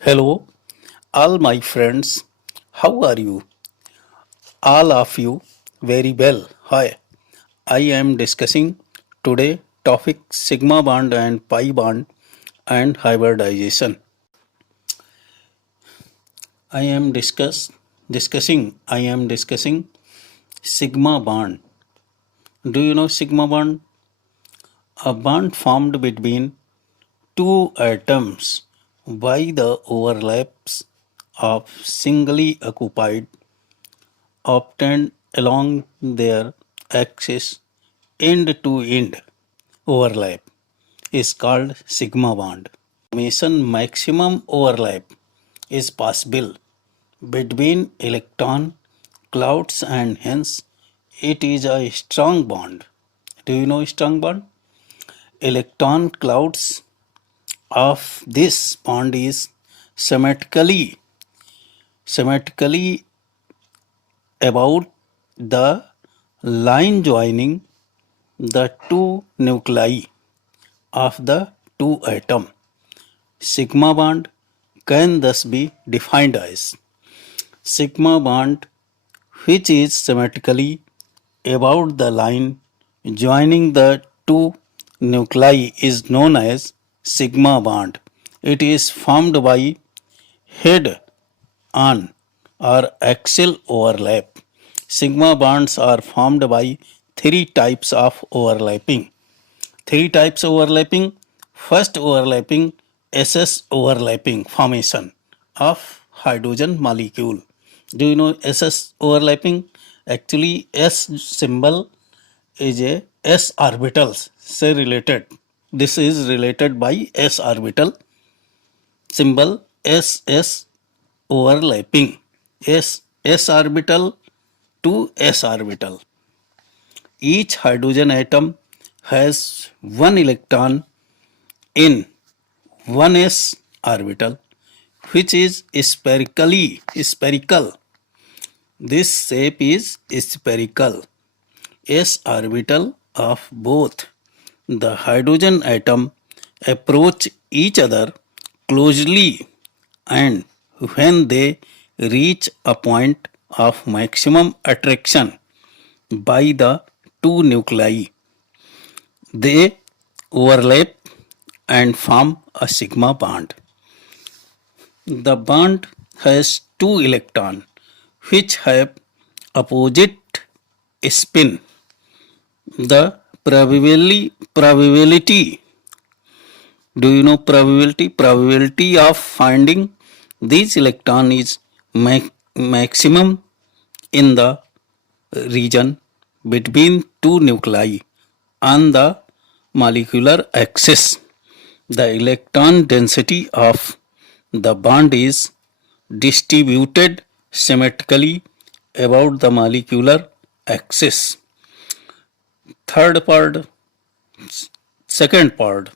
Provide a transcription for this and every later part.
Hello, all my friends. How are you? All of you very well. Hi. I am discussing today topic sigma bond and pi bond and hybridization. I am discussing sigma bond. Do you know sigma bond? A bond formed between two atoms by the overlaps of singly occupied obtained along their axis end to end overlap is called sigma bond. Formation maximum overlap is possible between electron clouds and hence it is a strong bond. Do you know strong bond? Electron clouds of this bond is symmetrically about the line joining the two nuclei of the two atom. Sigma bond can thus be defined as sigma bond which is symmetrically about the line joining the two nuclei is known as sigma bond. It is formed by head on or axial overlap. Sigma bonds are formed by three types of overlapping. Three types overlapping. First overlapping, SS overlapping formation of hydrogen molecule. Do you know SS overlapping? Actually, S symbol is a S orbitals say related. This is related by S orbital symbol SS overlapping. S orbital to S orbital. Each hydrogen atom has one electron in 1s orbital which is spherical. This shape is spherical. S orbital of both the hydrogen atom approach each other closely and when they reach a point of maximum attraction by the two nuclei, they overlap and form a sigma bond. The bond has two electrons which have opposite spin. The probability, do you know probability? Probability of finding these electron is maximum in the region between two nuclei on the molecular axis. The electron density of the bond is distributed symmetrically about the molecular axis. Third part, second part,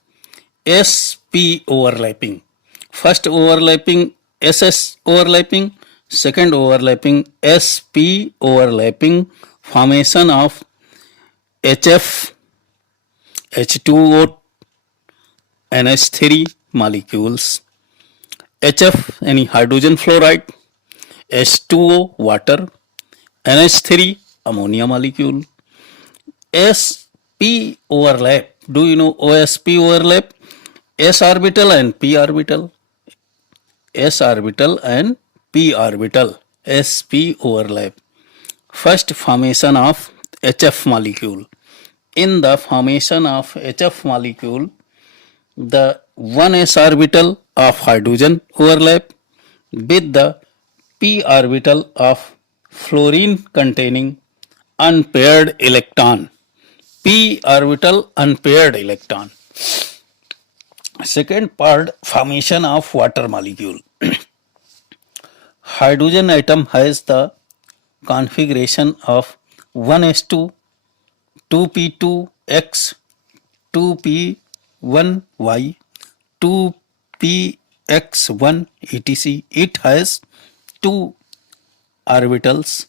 SP overlapping. First overlapping, SS overlapping. Second overlapping, SP overlapping. Formation of HF, H2O, NH3 molecules. HF, any hydrogen fluoride. H2O, water. NH3, ammonia molecule. SP overlap. Do you know OSP overlap? S orbital and P orbital. S orbital and P orbital. SP overlap. First formation of HF molecule. In the formation of HF molecule, the 1s orbital of hydrogen overlap with the p orbital of fluorine containing unpaired electron. P orbital unpaired electron. Second part, formation of water molecule. Hydrogen atom has the configuration of 1s2, 2p2x, 2p1y, 2px1 etc. It has two orbitals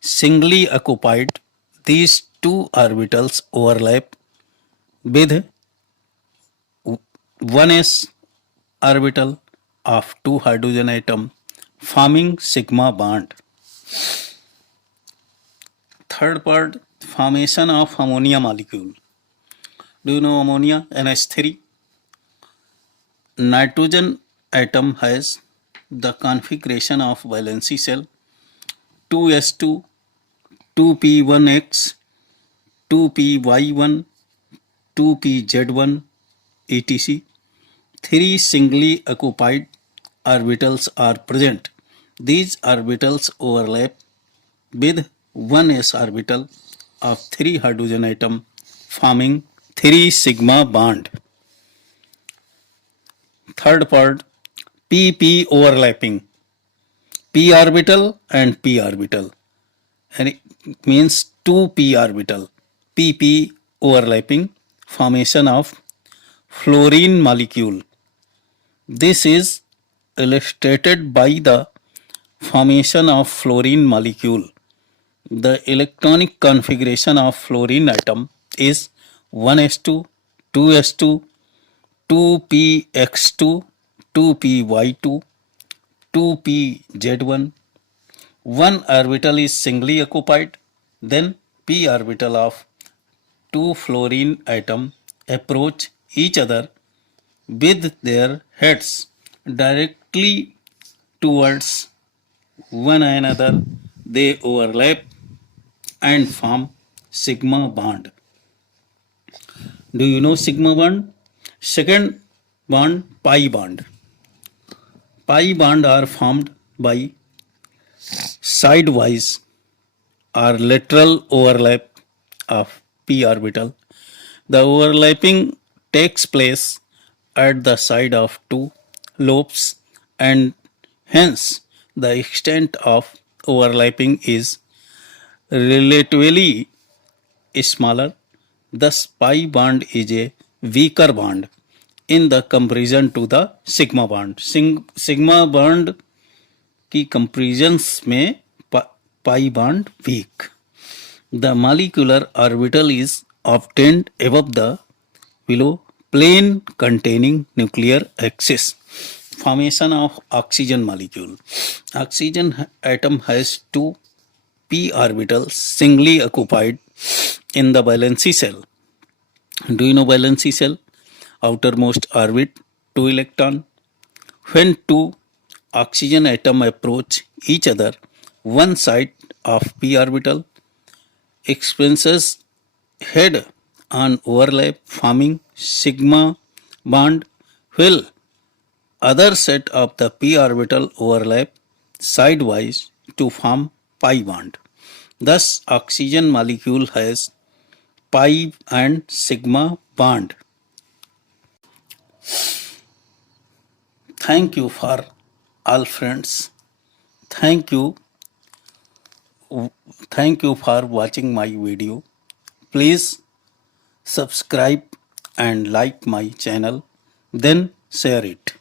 singly occupied. These two orbitals overlap with 1s orbital of two hydrogen atom forming sigma bond. Third part, formation of ammonia molecule. Do you know ammonia? NH3. Nitrogen atom has the configuration of valency shell 2s2, 2p1x, 2py1, 2pz1, etc. Three singly occupied orbitals are present. These orbitals overlap with one s orbital of three hydrogen atom forming 3 sigma bond. Third part, pp overlapping, p orbital and p orbital, and it means 2p orbital. pp overlapping, formation of fluorine molecule. This is illustrated by the formation of fluorine molecule. The electronic configuration of fluorine atom is 1s2, 2s2, 2px2, 2py2, 2pz1. One orbital is singly occupied, then p orbital of two fluorine atom approach each other with their heads directly towards one another. They overlap and form sigma bond. Do you know sigma bond? Second bond, pi bond. Pi bond are formed by sidewise or lateral overlap of p orbital. The overlapping takes place at the side of two lobes, and hence the extent of overlapping is relatively smaller. Thus, pi bond is a weaker bond in the comparison to the sigma bond. Sigma bond की comparisons में pi bond weak. The molecular orbital is obtained above the below plane containing nuclear axis. Formation of oxygen molecule. Oxygen atom has two p orbitals singly occupied in the valency shell. Do you know valency shell? Outermost orbit 2 electron. When two oxygen atom approach each other, one side of p orbital experiences head on overlap forming sigma bond, while other set of the p orbital overlap sidewise to form pi bond. Thus, oxygen molecule has pi and sigma bond. Thank you for all friends. Thank you. Thank you for watching my video. Please subscribe and like my channel, then share it.